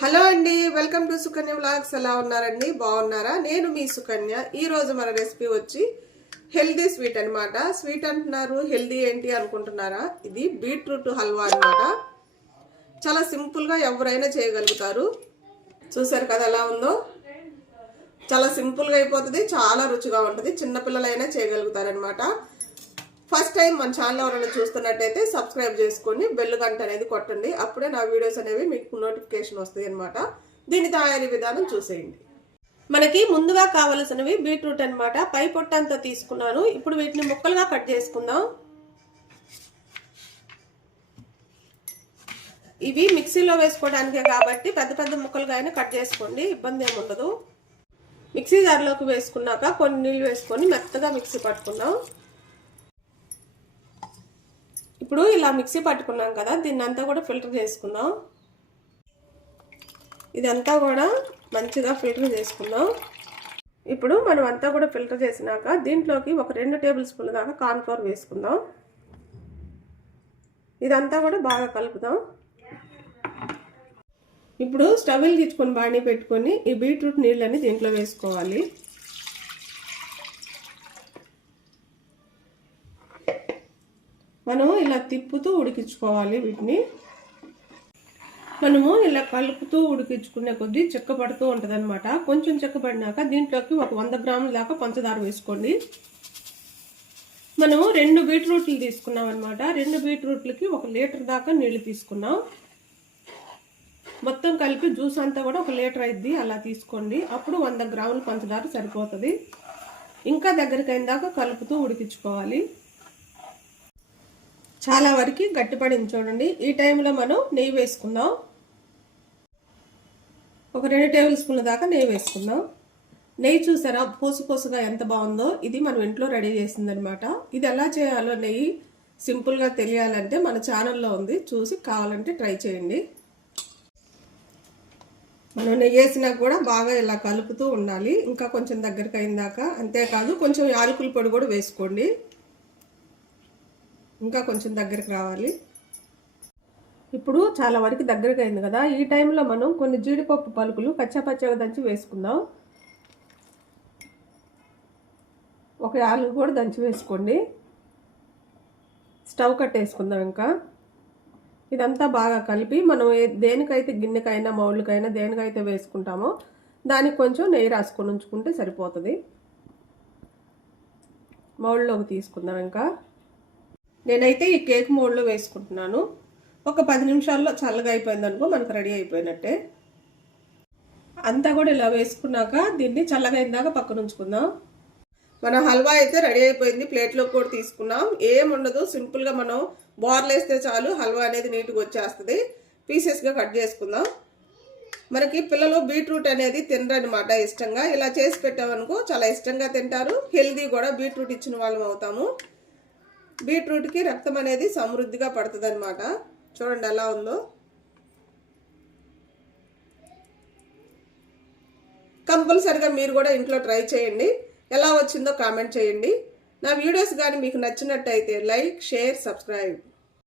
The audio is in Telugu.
హలో అండి వెల్కమ్ టు సుకన్య వ్లాగ్స్. ఎలా ఉన్నారండి? బాగున్నారా? నేను మీ సుకన్య. ఈరోజు మన రెసిపీ వచ్చి హెల్దీ స్వీట్ అన్నమాట. స్వీట్ అంటున్నారు హెల్దీ ఏంటి అనుకుంటున్నారా? ఇది బీట్రూట్ హల్వా అనమాట చాలా సింపుల్గా ఎవరైనా చేయగలుగుతారు. చూసారు కదా ఎలా ఉందో? చాలా సింపుల్గా అయిపోతుంది చాలా రుచిగా ఉంటుంది. చిన్నపిల్లలైనా చేయగలుగుతారనమాట ఫస్ట్ టైం మన ఛానల్ ఎవరైనా చూస్తున్నట్టయితే సబ్స్క్రైబ్ చేసుకొని బెల్ గంట అనేది కొట్టండి. అప్పుడే నా వీడియోస్ అనేవి మీకు నోటిఫికేషన్ వస్తాయి అనమాట దీని తయారీ విధానం చూసేయండి. మనకి ముందుగా కావలసినవి బీట్రూట్ అన్నమాట. పై పొట్టంతా తీసుకున్నాను. ఇప్పుడు వీటిని ముక్కలుగా కట్ చేసుకుందాం. ఇవి మిక్సీలో వేసుకోవడానికే కాబట్టి పెద్ద పెద్ద ముక్కలుగా అయినా కట్ చేసుకోండి. ఇబ్బంది ఏమి ఉండదు. మిక్సీ జార్లోకి వేసుకున్నాక కొన్ని నీళ్ళు వేసుకొని మెత్తగా మిక్సీ పట్టుకుందాం. ఇప్పుడు ఇలా మిక్సీ పట్టుకున్నాం కదా దీన్ని అంతా కూడా ఫిల్టర్ చేసుకుందాం. ఇదంతా కూడా మంచిగా ఫిల్టర్ చేసుకుందాం. ఇప్పుడు మనం అంతా కూడా ఫిల్టర్ చేసినాక దీంట్లోకి ఒక రెండు టేబుల్ స్పూన్ల దాకా కార్న్ఫ్లోర్ వేసుకుందాం. ఇదంతా కూడా బాగా కలుపుదాం. ఇప్పుడు స్టవ్లు తెచ్చుకొని బాణీ పెట్టుకొని ఈ బీట్రూట్ నీళ్ళని దీంట్లో వేసుకోవాలి. మనం ఇలా తిప్పుతూ ఉడికించుకోవాలి వీటిని. మనము ఇలా కలుపుతూ ఉడికించుకునే కొద్దీ చెక్కపడుతూ ఉంటుంది అనమాట కొంచెం చెక్కబడినాక దీంట్లోకి ఒక వంద గ్రాముల దాకా పంచదార వేసుకోండి. మనము రెండు బీట్రూట్లు తీసుకున్నాం అనమాట రెండు బీట్రూట్లకి ఒక లీటర్ దాకా నీళ్ళు తీసుకున్నాం. మొత్తం కలిపి జ్యూస్ అంతా కూడా ఒక లీటర్ అయింది అలా తీసుకోండి. అప్పుడు వంద గ్రాముల పంచదార సరిపోతుంది. ఇంకా దగ్గరికి దాకా కలుపుతూ ఉడికించుకోవాలి. చాలా వరకు గట్టిపడింది చూడండి. ఈ టైంలో మనం నెయ్యి వేసుకుందాం. ఒక రెండు టేబుల్ స్పూన్ల దాకా నెయ్యి వేసుకుందాం. నెయ్యి చూసారా? పోసు పోసుగా ఎంత బాగుందో ఇది మనం ఇంట్లో రెడీ చేసిందనమాట ఇది ఎలా చేయాలో నెయ్యి సింపుల్గా తెలియాలంటే మన ఛానల్లో ఉంది. చూసి కావాలంటే ట్రై చేయండి. మనం నెయ్యి వేసినా కూడా బాగా ఇలా కలుపుతూ ఉండాలి. ఇంకా కొంచెం దగ్గరికి అయిందాక అంతేకాదు కొంచెం యాలకుల పొడి కూడా వేసుకోండి. ఇంకా కొంచెం దగ్గరికి రావాలి. ఇప్పుడు చాలా వరకు దగ్గరకు అయింది కదా. ఈ టైంలో మనం కొన్ని జీడిపప్పు పలుకులు పచ్చపచ్చగా దంచి వేసుకుందాం. ఒక ఆలు కూడా దంచి వేసుకోండి. స్టవ్ కట్టేసుకుందాం ఇంకా. ఇదంతా బాగా కలిపి మనం దేనికైతే గిన్నెకైనా మౌళ్ళకైనా దేనికైతే వేసుకుంటామో దానికి కొంచెం నెయ్యి రాసుకొని ఉంచుకుంటే సరిపోతుంది. మౌల్లోకి తీసుకుందాం ఇంకా. నేనైతే ఈ కేక్ మోడ్లో వేసుకుంటున్నాను. ఒక పది నిమిషాల్లో చల్లగా అయిపోయింది అనుకో మనకు రెడీ అయిపోయినట్టే. అంతా కూడా ఇలా వేసుకున్నాక దీన్ని చల్లగా అయిందాక పక్కన ఉంచుకుందాం. మన హల్వా అయితే రెడీ అయిపోయింది. ప్లేట్లో కూడా తీసుకున్నాం. ఏం ఉండదు. సింపుల్గా మనం బోర్లు వేస్తే చాలు హల్వా అనేది నీట్గా వచ్చేస్తుంది. పీసెస్గా కట్ చేసుకుందాం. మనకి పిల్లలు బీట్రూట్ అనేది తినరనమాట ఇష్టంగా. ఇలా చేసి పెట్టామనుకో చాలా ఇష్టంగా తింటారు. హెల్దీ కూడా బీట్రూట్ ఇచ్చిన వాళ్ళం అవుతాము. బీట్రూట్కి రక్తం అనేది సమృద్ధిగా పడుతుంది అనమాట చూడండి ఎలా ఉందో. కంపల్సరిగా మీరు కూడా ఇంట్లో ట్రై చేయండి. ఎలా వచ్చిందో కామెంట్ చేయండి. నా వీడియోస్ కానీ మీకు నచ్చినట్టయితే లైక్ షేర్ సబ్స్క్రైబ్.